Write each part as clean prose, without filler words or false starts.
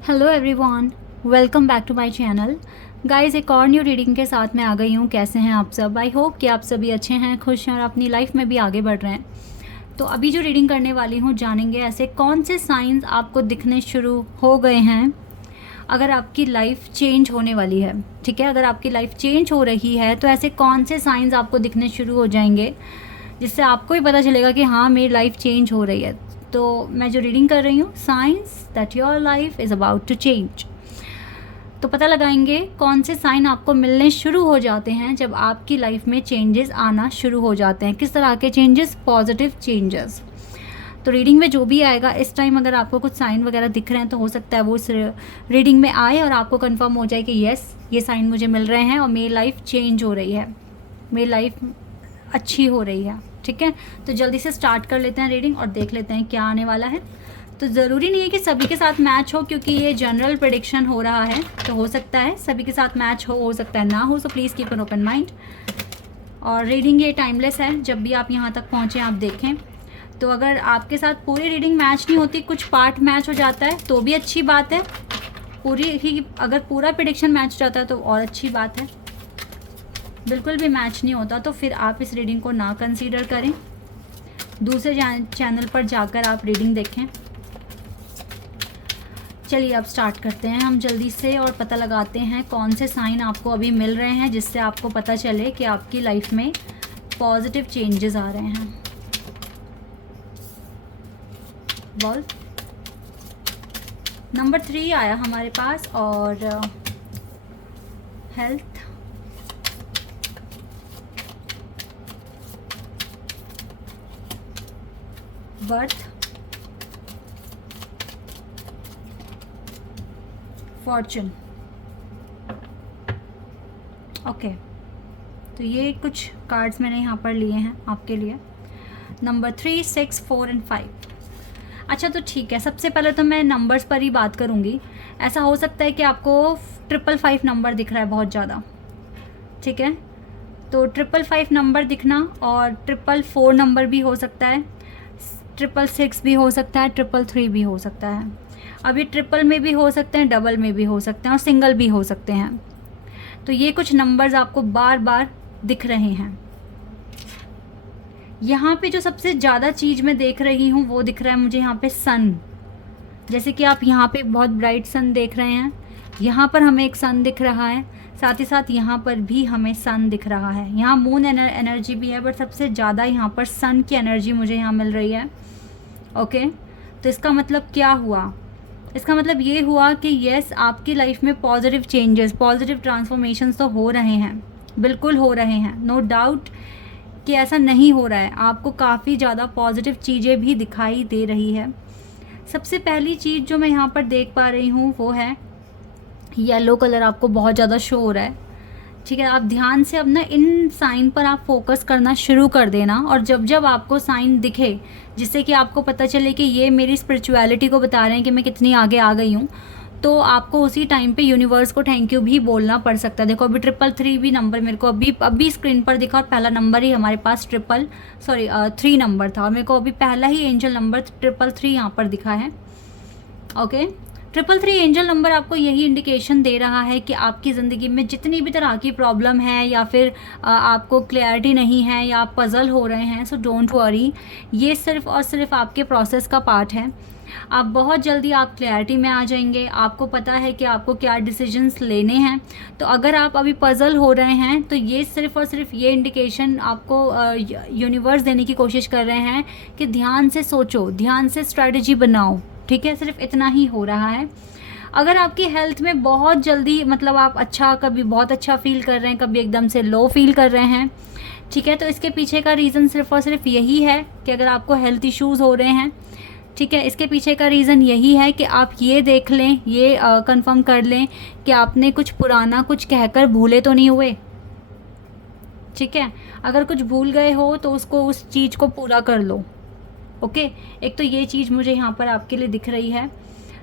Hello everyone, welcome back to my channel. Guys, एक और new reading के साथ मैं आ गई हूँ। कैसे हैं आप सब? आई होप कि आप सभी अच्छे हैं, खुश हैं और अपनी लाइफ में भी आगे बढ़ रहे हैं। तो अभी जो रीडिंग करने वाली हूँ, जानेंगे ऐसे कौन से साइंस आपको दिखने शुरू हो गए हैं अगर आपकी लाइफ चेंज होने वाली है। ठीक है, अगर आपकी लाइफ चेंज हो रही है तो ऐसे कौन से साइंस आपको दिखने शुरू हो जाएंगे जिससे आपको भी पता चलेगा कि हाँ, मेरी लाइफ चेंज हो रही है। तो मैं जो रीडिंग कर रही हूँ, signs that your life is about to change. तो पता लगाएंगे कौन से साइन आपको मिलने शुरू हो जाते हैं जब आपकी लाइफ में चेंजेस आना शुरू हो जाते हैं। किस तरह के चेंजेस? Positive changes. तो रीडिंग में जो भी आएगा इस टाइम, अगर आपको कुछ साइन वगैरह दिख रहे हैं तो हो सकता है वो इस रीडिंग में आए और आपको कंफर्म हो जाए कि यस, ये साइन मुझे मिल रहे हैं और मेरी लाइफ चेंज हो रही है, मेरी लाइफ अच्छी हो रही है। ठीक है, तो जल्दी से स्टार्ट कर लेते हैं रीडिंग और देख लेते हैं क्या आने वाला है। तो ज़रूरी नहीं है कि सभी के साथ मैच हो, क्योंकि ये जनरल प्रेडिक्शन हो रहा है। तो हो सकता है सभी के साथ मैच हो सकता है ना हो। So please keep an open mind. और रीडिंग ये टाइमलेस है, जब भी आप यहाँ तक पहुँचें आप देखें। तो अगर आपके साथ पूरी रीडिंग मैच नहीं होती, कुछ पार्ट मैच हो जाता है तो भी अच्छी बात है। पूरी ही अगर पूरा प्रेडिक्शन मैच हो जाता है तो और अच्छी बात है। बिल्कुल भी मैच नहीं होता तो फिर आप इस रीडिंग को ना कंसीडर करें, दूसरे चैनल पर जाकर आप रीडिंग देखें। चलिए अब स्टार्ट करते हैं हम जल्दी से और पता लगाते हैं कौन से साइन आपको अभी मिल रहे हैं जिससे आपको पता चले कि आपकी लाइफ में पॉजिटिव चेंजेस आ रहे हैं। बॉल नंबर 3 आया हमारे पास, और हेल्थ, बर्थ, फॉर्चून। ओके, तो ये कुछ कार्ड्स मैंने यहाँ पर लिए हैं आपके लिए। Number 3, 6, 4 and 5। अच्छा, तो ठीक है, सबसे पहले तो मैं नंबर्स पर ही बात करूँगी। ऐसा हो सकता है कि आपको 555 नंबर दिख रहा है बहुत ज़्यादा। ठीक है, तो 555 नंबर दिखना और 444 नंबर भी हो सकता है, 666 भी हो सकता है, 333 भी हो सकता है। अब ये ट्रिपल में भी हो सकते हैं, डबल में भी हो सकते हैं और सिंगल भी हो सकते हैं। तो ये कुछ नंबर्स आपको बार बार दिख रहे हैं। यहाँ पे जो सबसे ज़्यादा चीज़ मैं देख रही हूँ वो दिख रहा है मुझे यहाँ पे सन। जैसे कि आप यहाँ पे बहुत ब्राइट सन देख रहे हैं, यहाँ पर हमें एक सन दिख रहा है, साथ ही साथ यहाँ पर भी हमें सन दिख रहा है। यहाँ मून एनर्जी भी है, बट सबसे ज़्यादा यहाँ पर सन की एनर्जी मुझे यहाँ मिल रही है। ओके, तो इसका मतलब क्या हुआ? इसका मतलब ये हुआ कि यस, आपकी लाइफ में पॉजिटिव चेंजेस, पॉजिटिव ट्रांसफॉर्मेशंस तो हो रहे हैं, बिल्कुल हो रहे हैं। नो डाउट कि ऐसा नहीं हो रहा है, आपको काफ़ी ज़्यादा पॉजिटिव चीज़ें भी दिखाई दे रही है। सबसे पहली चीज़ जो मैं यहाँ पर देख पा रही हूँ वो है येलो कलर आपको बहुत ज़्यादा शो हो रहा है। ठीक है, आप ध्यान से अब ना इन साइन पर आप फोकस करना शुरू कर देना, और जब जब आपको साइन दिखे जिससे कि आपको पता चले कि ये मेरी स्पिरिचुअलिटी को बता रहे हैं कि मैं कितनी आगे आ गई हूँ, तो आपको उसी टाइम पे यूनिवर्स को थैंक यू भी बोलना पड़ सकता है। देखो, अभी 333 भी नंबर मेरे को अभी स्क्रीन पर दिखा, और पहला नंबर ही हमारे पास 3 नंबर था, और मेरे को अभी पहला ही एंजल नंबर 333 यहाँ पर दिखा है। ओके, 333 एंजल नंबर आपको यही इंडिकेशन दे रहा है कि आपकी ज़िंदगी में जितनी भी तरह की प्रॉब्लम है या फिर आपको क्लैरिटी नहीं है या आप पजल हो रहे हैं, सो डोंट वरी, ये सिर्फ और सिर्फ आपके प्रोसेस का पार्ट है। आप बहुत जल्दी आप क्लैरिटी में आ जाएंगे, आपको पता है कि आपको क्या डिसीजंस लेने हैं। तो अगर आप अभी पजल हो रहे हैं तो ये सिर्फ और सिर्फ ये इंडिकेशन आपको यूनिवर्स देने की कोशिश कर रहे हैं कि ध्यान से सोचो, ध्यान से स्ट्रैटेजी बनाओ। ठीक है, सिर्फ इतना ही हो रहा है। अगर आपकी हेल्थ में बहुत जल्दी, मतलब आप कभी बहुत अच्छा फील कर रहे हैं, कभी एकदम से लो फील कर रहे हैं, ठीक है, तो इसके पीछे का रीज़न सिर्फ और सिर्फ यही है कि अगर आपको हेल्थ इश्यूज़ हो रहे हैं, ठीक है, इसके पीछे का रीज़न यही है कि आप ये देख लें, ये कंफर्म कर लें कि आपने कुछ पुराना कुछ कहकर भूले तो नहीं हुए। ठीक है, अगर कुछ भूल गए हो तो उस चीज़ को पूरा कर लो। ओके, एक तो ये चीज़ मुझे यहाँ पर आपके लिए दिख रही है।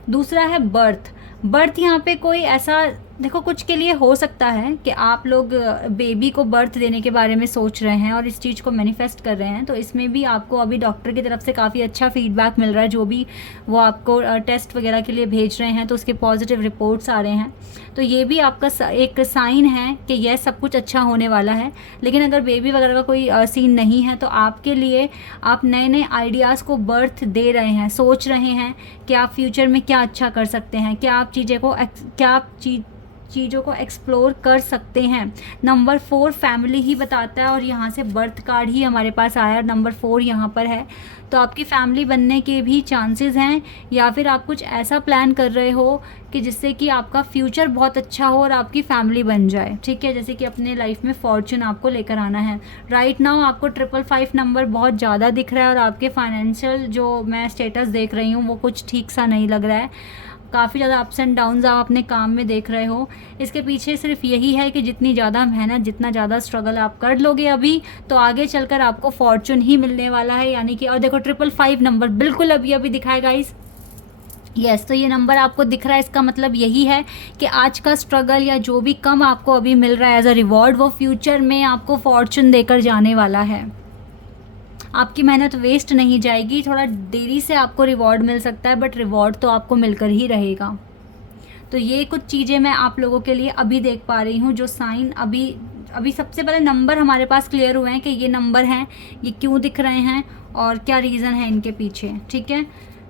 दूसरा है बर्थ। बर्थ यहाँ पे कोई ऐसा, देखो कुछ के लिए हो सकता है कि आप लोग बेबी को बर्थ देने के बारे में सोच रहे हैं और इस चीज़ को मैनिफेस्ट कर रहे हैं, तो इसमें भी आपको अभी डॉक्टर की तरफ से काफ़ी अच्छा फीडबैक मिल रहा है। जो भी वो आपको टेस्ट वगैरह के लिए भेज रहे हैं तो उसके पॉजिटिव रिपोर्ट्स आ रहे हैं। तो ये भी आपका एक साइन है कि यह सब कुछ अच्छा होने वाला है। लेकिन अगर बेबी वगैरह का कोई सीन नहीं है तो आपके लिए आप नए नए आइडियाज़ को बर्थ दे रहे हैं, सोच रहे हैं कि आप फ्यूचर में क्या अच्छा कर सकते हैं, क्या आप चीज़ों को एक्सप्लोर कर सकते हैं। नंबर 4 फैमिली ही बताता है और यहाँ से बर्थ कार्ड ही हमारे पास आया, नंबर 4 यहाँ पर है। तो आपकी फैमिली बनने के भी चांसेस हैं, या फिर आप कुछ ऐसा प्लान कर रहे हो कि जिससे कि आपका फ्यूचर बहुत अच्छा हो और आपकी फैमिली बन जाए, ठीक है। जैसे कि अपने लाइफ में फॉर्चून आपको लेकर आना है। राइट नाउ आपको 555 नंबर बहुत ज़्यादा दिख रहा है और आपके फाइनेंशियल जो मैं स्टेटस देख रही हूँ वो कुछ ठीक सा नहीं लग रहा है। काफ़ी ज़्यादा अप्स एंड डाउन्स आप अपने काम में देख रहे हो। इसके पीछे सिर्फ यही है कि जितनी ज़्यादा मेहनत, जितना ज़्यादा स्ट्रगल आप कर लोगे अभी, तो आगे चलकर आपको फॉर्चून ही मिलने वाला है। यानी कि और देखो 555 नंबर बिल्कुल अभी अभी दिखाएगा इस यस तो ये नंबर आपको दिख रहा है, इसका मतलब यही है कि आज का स्ट्रगल या जो भी कम आपको अभी मिल रहा है एज अ रिवॉर्ड, वो फ्यूचर में आपको फॉर्चून देकर जाने वाला है। आपकी मेहनत वेस्ट नहीं जाएगी। थोड़ा देरी से आपको रिवॉर्ड मिल सकता है बट रिवॉर्ड तो आपको मिलकर ही रहेगा। तो ये कुछ चीज़ें मैं आप लोगों के लिए अभी देख पा रही हूँ, जो साइन अभी सबसे पहले नंबर हमारे पास क्लियर हुए हैं कि ये नंबर हैं, ये क्यों दिख रहे हैं और क्या रीज़न है इनके पीछे, ठीक है।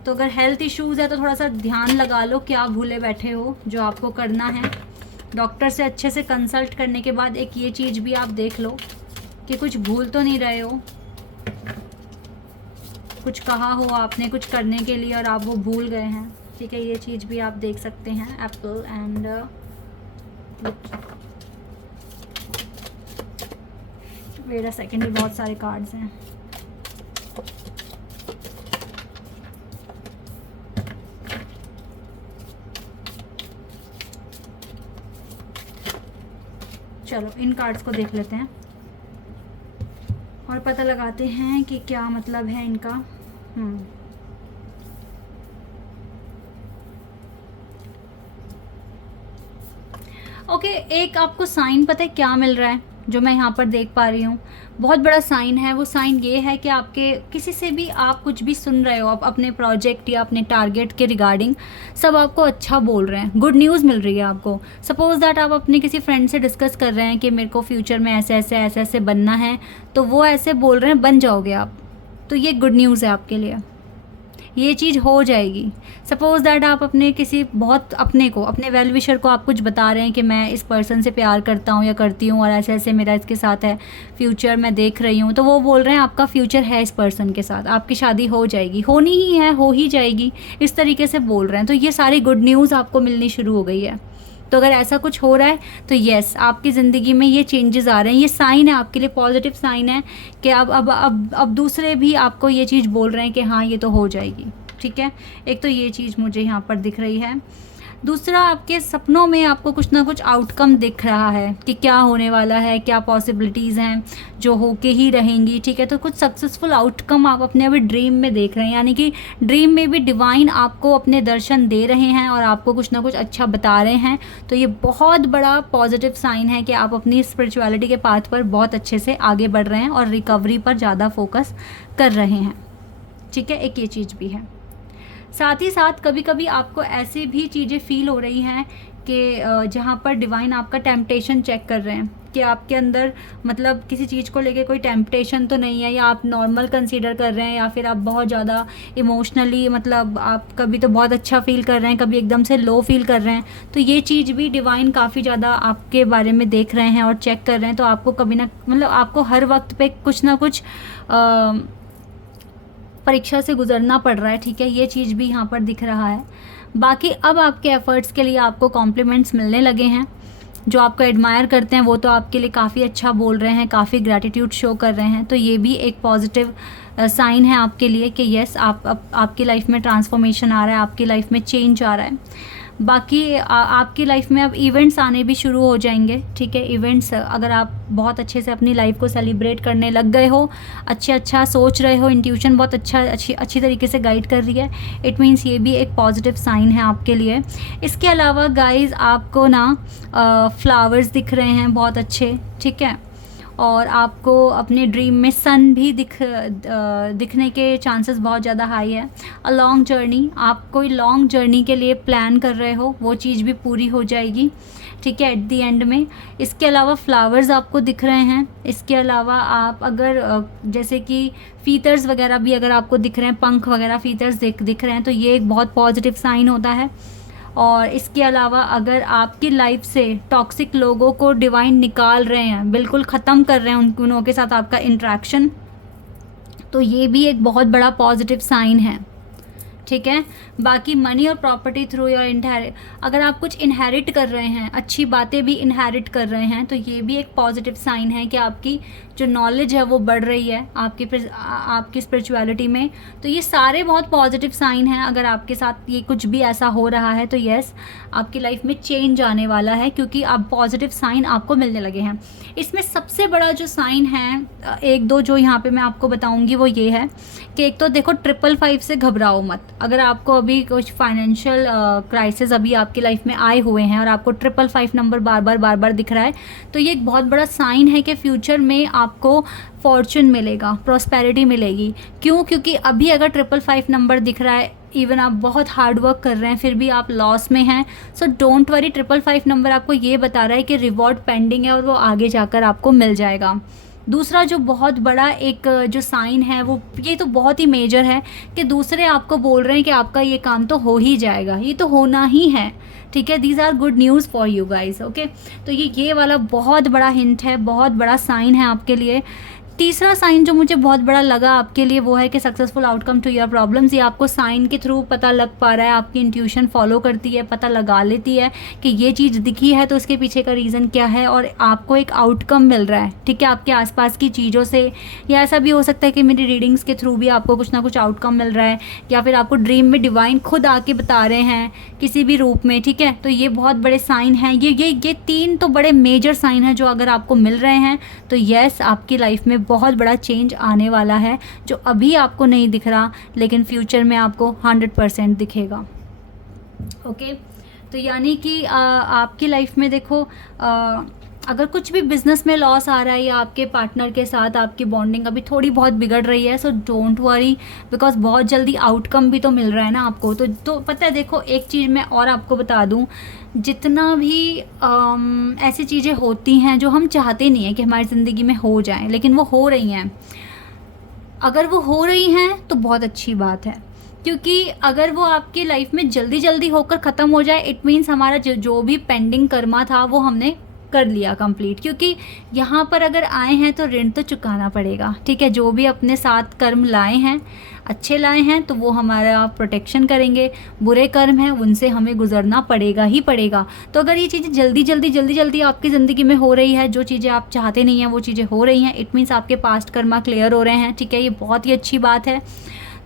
तो अगर हेल्थ इश्यूज़ है तो थोड़ा सा ध्यान लगा लो, क्या भूले बैठे हो जो आपको करना है। डॉक्टर से अच्छे से कंसल्ट करने के बाद एक ये चीज़ भी आप देख लो कि कुछ भूल तो नहीं रहे हो, कुछ कहा हो आपने कुछ करने के लिए और आप वो भूल गए हैं, ठीक है। ये चीज़ भी आप देख सकते हैं। Apple and wait a second, ये बहुत सारे कार्ड्स हैं। चलो इन कार्ड्स को देख लेते हैं और पता लगाते हैं कि क्या मतलब है इनका। ओके, एक आपको साइन पता है क्या मिल रहा है जो मैं यहाँ पर देख पा रही हूँ, बहुत बड़ा साइन है। वो साइन ये है कि आपके किसी से भी आप कुछ भी सुन रहे हो, आप अपने प्रोजेक्ट या अपने टारगेट के रिगार्डिंग, सब आपको अच्छा बोल रहे हैं, गुड न्यूज़ मिल रही है आपको। सपोज़ दैट आप अपने किसी फ्रेंड से डिस्कस कर रहे हैं कि मेरे को फ्यूचर में ऐसे बनना है, तो वो ऐसे बोल रहे हैं बन जाओगे आप, तो ये गुड न्यूज़ है आपके लिए, ये चीज़ हो जाएगी। सपोज़ दैट आप अपने किसी अपने वेल विशर को आप कुछ बता रहे हैं कि मैं इस पर्सन से प्यार करता हूँ या करती हूँ और ऐसे मेरा इसके साथ है, फ्यूचर मैं देख रही हूँ, तो वो बोल रहे हैं आपका फ्यूचर है इस पर्सन के साथ, आपकी शादी हो जाएगी, होनी ही है, हो ही जाएगी, इस तरीके से बोल रहे हैं। तो ये सारी गुड न्यूज़ आपको मिलनी शुरू हो गई है। तो अगर ऐसा कुछ हो रहा है तो यस, आपकी ज़िंदगी में ये चेंजेस आ रहे हैं, ये साइन है आपके लिए, पॉजिटिव साइन है कि अब दूसरे भी आपको ये चीज़ बोल रहे हैं कि हाँ ये तो हो जाएगी, ठीक है। एक तो ये चीज़ मुझे यहाँ पर दिख रही है। दूसरा, आपके सपनों में आपको कुछ ना कुछ आउटकम दिख रहा है कि क्या होने वाला है, क्या पॉसिबिलिटीज़ हैं जो होके ही रहेंगी, ठीक है। तो कुछ सक्सेसफुल आउटकम आप अपने अभी ड्रीम में देख रहे हैं, यानी कि ड्रीम में भी डिवाइन आपको अपने दर्शन दे रहे हैं और आपको कुछ ना कुछ अच्छा बता रहे हैं। तो ये बहुत बड़ा पॉजिटिव साइन है कि आप अपनी स्पिरिचुअलिटी के पाथ पर बहुत अच्छे से आगे बढ़ रहे हैं और रिकवरी पर ज़्यादा फोकस कर रहे हैं, ठीक है। एक ये चीज़ भी है। साथ ही साथ कभी कभी आपको ऐसे भी चीज़ें फील हो रही हैं कि जहाँ पर डिवाइन आपका टेम्पटेशन चेक कर रहे हैं कि आपके अंदर मतलब किसी चीज़ को लेके कोई टेम्पटेशन तो नहीं है, या आप नॉर्मल कंसीडर कर रहे हैं, या फिर आप बहुत ज़्यादा इमोशनली मतलब आप कभी तो बहुत अच्छा फील कर रहे हैं, कभी एकदम से लो फील कर रहे हैं। तो ये चीज़ भी डिवाइन काफ़ी ज़्यादा आपके बारे में देख रहे हैं और चेक कर रहे हैं। तो आपको कभी ना मतलब आपको हर वक्त पे कुछ ना कुछ परीक्षा से गुजरना पड़ रहा है, ठीक है। ये चीज़ भी यहाँ पर दिख रहा है। बाकी अब आपके एफ़र्ट्स के लिए आपको कॉम्प्लीमेंट्स मिलने लगे हैं। जो आपको एडमायर करते हैं वो तो आपके लिए काफ़ी अच्छा बोल रहे हैं, काफ़ी ग्रैटिट्यूड शो कर रहे हैं। तो ये भी एक पॉजिटिव साइन है आपके लिए कि यस आपकी लाइफ में ट्रांसफॉर्मेशन आ रहा है, आपकी लाइफ में चेंज आ रहा है। बाकी आपकी लाइफ में अब इवेंट्स आने भी शुरू हो जाएंगे, ठीक है। इवेंट्स, अगर आप बहुत अच्छे से अपनी लाइफ को सेलिब्रेट करने लग गए हो, अच्छा सोच रहे हो, इंट्यूशन बहुत अच्छी तरीके से गाइड कर रही है, इट मीन्स ये भी एक पॉजिटिव साइन है आपके लिए। इसके अलावा गाइज आपको ना फ्लावर्स दिख रहे हैं बहुत अच्छे, ठीक है। और आपको अपने ड्रीम में सन भी दिखने के चांसेस बहुत ज़्यादा हाई है। अ लॉन्ग जर्नी, आप कोई लॉन्ग जर्नी के लिए प्लान कर रहे हो, वो चीज़ भी पूरी हो जाएगी, ठीक है, एट दी एंड में। इसके अलावा फ्लावर्स आपको दिख रहे हैं। इसके अलावा आप अगर जैसे कि फीचर्स वगैरह भी अगर आपको दिख रहे हैं, पंख वगैरह फीचर्स दिख रहे हैं, तो ये एक बहुत पॉजिटिव साइन होता है। और इसके अलावा अगर आपकी लाइफ से टॉक्सिक लोगों को डिवाइन निकाल रहे हैं, बिल्कुल ख़त्म कर रहे हैं उनके के साथ आपका इंट्रैक्शन, तो ये भी एक बहुत बड़ा पॉजिटिव साइन है, ठीक है। बाकी मनी और प्रॉपर्टी थ्रू योर इनहेरिट, अगर आप कुछ इनहेरिट कर रहे हैं, अच्छी बातें भी इनहेरिट कर रहे हैं, तो ये भी एक पॉजिटिव साइन है कि आपकी जो नॉलेज है वो बढ़ रही है आपकी स्पिरिचुअलिटी में। तो ये सारे बहुत पॉजिटिव साइन हैं। अगर आपके साथ ये कुछ भी ऐसा हो रहा है तो यस, आपकी लाइफ में चेंज आने वाला है, क्योंकि आप पॉजिटिव साइन आपको मिलने लगे हैं। इसमें सबसे बड़ा जो साइन है, एक दो जो यहाँ पे मैं आपको बताऊँगी, वो ये है कि एक तो देखो 555 से घबराओ मत। अगर आपको अभी कुछ फाइनेंशियल क्राइसिस अभी आपकी लाइफ में आए हुए हैं और आपको 555 नंबर बार बार दिख रहा है, तो ये एक बहुत बड़ा साइन है कि फ्यूचर में आपको फॉर्चून मिलेगा, प्रॉस्पेरिटी मिलेगी। क्यों? क्योंकि अभी अगर 555 नंबर दिख रहा है, इवन आप बहुत हार्ड वर्क कर रहे हैं फिर भी आप लॉस में हैं, सो डोंट वरी। 555 नंबर आपको ये बता रहा है कि रिवॉर्ड पेंडिंग है और वो आगे जाकर आपको मिल जाएगा। दूसरा जो बहुत बड़ा एक जो साइन है, वो ये तो बहुत ही मेजर है कि दूसरे आपको बोल रहे हैं कि आपका ये काम तो हो ही जाएगा, ये तो होना ही है, ठीक है। These are good news for you guys, okay. तो ये वाला बहुत बड़ा हिंट है, बहुत बड़ा साइन है आपके लिए। तीसरा साइन जो मुझे बहुत बड़ा लगा आपके लिए वो है कि successful outcome to your problems. ये आपको साइन के थ्रू पता लग पा रहा है, आपकी इंट्यूशन फॉलो करती है, पता लगा लेती है कि ये चीज़ दिखी है तो इसके पीछे का रीज़न क्या है, और आपको एक आउटकम मिल रहा है, ठीक है, आपके आसपास की चीज़ों से। या ऐसा भी हो सकता है कि मेरी रीडिंग्स के थ्रू भी आपको कुछ ना कुछ आउटकम मिल रहा है, या फिर आपको ड्रीम में डिवाइन खुद आके बता रहे हैं किसी भी रूप में, ठीक है। तो ये बहुत बड़े साइन हैं। ये 3 तो बड़े मेजर साइन हैं जो अगर आपको मिल रहे हैं तो यस, आपकी लाइफ में बहुत बड़ा चेंज आने वाला है, जो अभी आपको नहीं दिख रहा लेकिन फ्यूचर में आपको 100% दिखेगा, ओके। तो यानी कि आपकी लाइफ में देखो, अगर कुछ भी बिजनेस में लॉस आ रहा है या आपके पार्टनर के साथ आपकी बॉन्डिंग अभी थोड़ी बहुत बिगड़ रही है, सो डोंट वरी, बिकॉज बहुत जल्दी आउटकम भी तो मिल रहा है ना आपको। तो पता है, देखो एक चीज़ मैं और आपको बता दूं, जितना भी ऐसी चीज़ें होती हैं जो हम चाहते नहीं हैं कि हमारी ज़िंदगी में हो जाएं, लेकिन वो हो रही हैं। अगर वो हो रही हैं तो बहुत अच्छी बात है, क्योंकि अगर वो आपकी लाइफ में जल्दी जल्दी होकर ख़त्म हो जाए, इट मीन्स हमारा जो भी पेंडिंग कर्मा था वो हमने कर लिया कंप्लीट। क्योंकि यहाँ पर अगर आए हैं तो ऋण तो चुकाना पड़ेगा, ठीक है। जो भी अपने साथ कर्म लाए हैं, अच्छे लाए हैं, तो वो हमारा प्रोटेक्शन करेंगे। बुरे कर्म हैं, उनसे हमें गुजरना पड़ेगा ही पड़ेगा। तो अगर ये चीज़ें जल्दी जल्दी आपकी ज़िंदगी में हो रही है, जो चीज़ें आप चाहते नहीं हैं वो चीज़ें हो रही हैं, इट मीन्स आपके पास्ट कर्मा क्लियर हो रहे हैं, ठीक है। ये बहुत ही अच्छी बात है।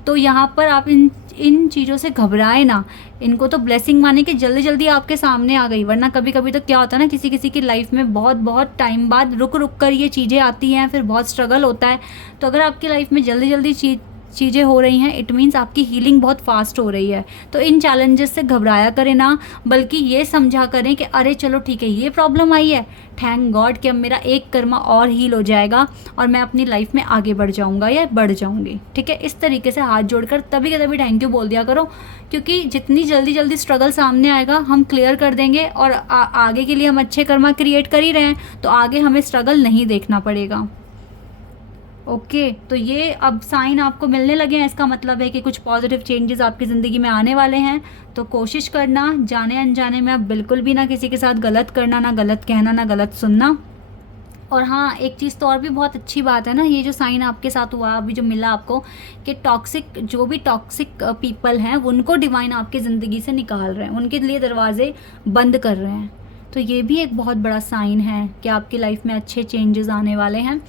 तो यहाँ पर आप इन चीज़ों से घबराए ना, इनको तो ब्लेसिंग माने कि जल्दी जल्दी आपके सामने आ गई। वरना कभी कभी तो क्या होता है ना, किसी की लाइफ में बहुत टाइम बाद रुक कर ये चीज़ें आती हैं, फिर बहुत स्ट्रगल होता है। तो अगर आपकी लाइफ में जल्दी जल्दी चीज़ें हो रही हैं, इट मीन्स आपकी हीलिंग बहुत फास्ट हो रही है। तो इन चैलेंजेस से घबराया करें ना, बल्कि ये समझा करें कि अरे चलो ठीक है, ये प्रॉब्लम आई है, थैंक गॉड कि अब मेरा एक कर्मा और हील हो जाएगा और मैं अपनी लाइफ में आगे बढ़ जाऊंगा या बढ़ जाऊंगी, ठीक है। इस तरीके से हाथ जोड़कर तभी के तभी थैंक यू बोल दिया करो, क्योंकि जितनी जल्दी स्ट्रगल सामने आएगा हम क्लियर कर देंगे, और आगे के लिए हम अच्छे कर्मा क्रिएट कर ही रहे हैं, तो आगे हमें स्ट्रगल नहीं देखना पड़ेगा, ओके। तो ये अब साइन आपको मिलने लगे हैं, इसका मतलब है कि कुछ पॉजिटिव चेंजेस आपकी ज़िंदगी में आने वाले हैं। तो कोशिश करना, जाने अनजाने में अब बिल्कुल भी ना किसी के साथ गलत करना, ना गलत कहना, ना गलत सुनना। और हाँ, एक चीज़ तो और भी बहुत अच्छी बात है ना, ये जो साइन आपके साथ हुआ अभी जो मिला आपको, कि जो भी टॉक्सिक पीपल हैं उनको डिवाइन आपकी ज़िंदगी से निकाल रहे हैं, उनके लिए दरवाजे बंद कर रहे हैं। तो ये भी एक बहुत बड़ा साइन है कि आपकी लाइफ में अच्छे चेंजेस आने वाले हैं।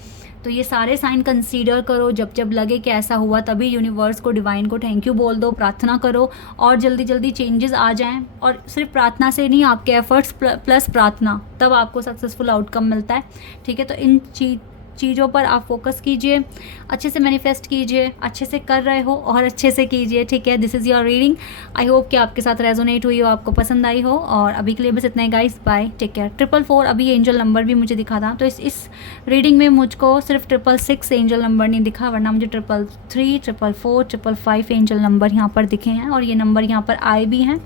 तो ये सारे साइन कंसीडर करो, जब जब लगे कि ऐसा हुआ तभी यूनिवर्स को, डिवाइन को थैंक यू बोल दो, प्रार्थना करो और जल्दी जल्दी चेंजेस आ जाएं। और सिर्फ प्रार्थना से नहीं, आपके एफर्ट्स प्लस प्रार्थना, तब आपको सक्सेसफुल आउटकम मिलता है। ठीक है, तो इन चीज़ों पर आप फोकस कीजिए, अच्छे से मैनिफेस्ट कीजिए, अच्छे से कर रहे हो और अच्छे से कीजिए। ठीक है, this is your reading. I hope कि आपके साथ रेजोनेट हुई हो, आपको पसंद आई हो। और अभी के लिए बस इतना ही गाइस, बाय, टेक केयर। 444 अभी एंजल नंबर भी मुझे दिखा था, तो इस रीडिंग में मुझको सिर्फ 666 एंजल नंबर नहीं दिखा, वरना मुझे 333, 444, 555 एंजल नंबर यहाँ पर दिखे हैं और ये नंबर यहाँ पर आए भी हैं।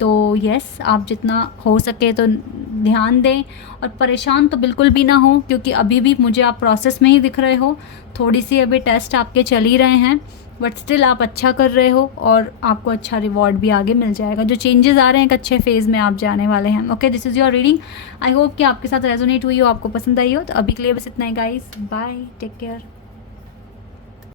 तो यस, आप जितना हो सके तो ध्यान दें और परेशान तो बिल्कुल भी ना हो, क्योंकि अभी भी मुझे आप प्रोसेस में ही दिख रहे हो। थोड़ी सी अभी टेस्ट आपके चल ही रहे हैं, बट स्टिल आप अच्छा कर रहे हो और आपको अच्छा रिवॉर्ड भी आगे मिल जाएगा। जो चेंजेस आ रहे हैं, एक अच्छे फेज़ में आप जाने वाले हैं। Okay, this is your reading. I hope कि आपके साथ रेजोनेट हुई हो, आपको पसंद आई हो। तो अभी के लिए बस इतना ही गाइस, बाय, टेक केयर।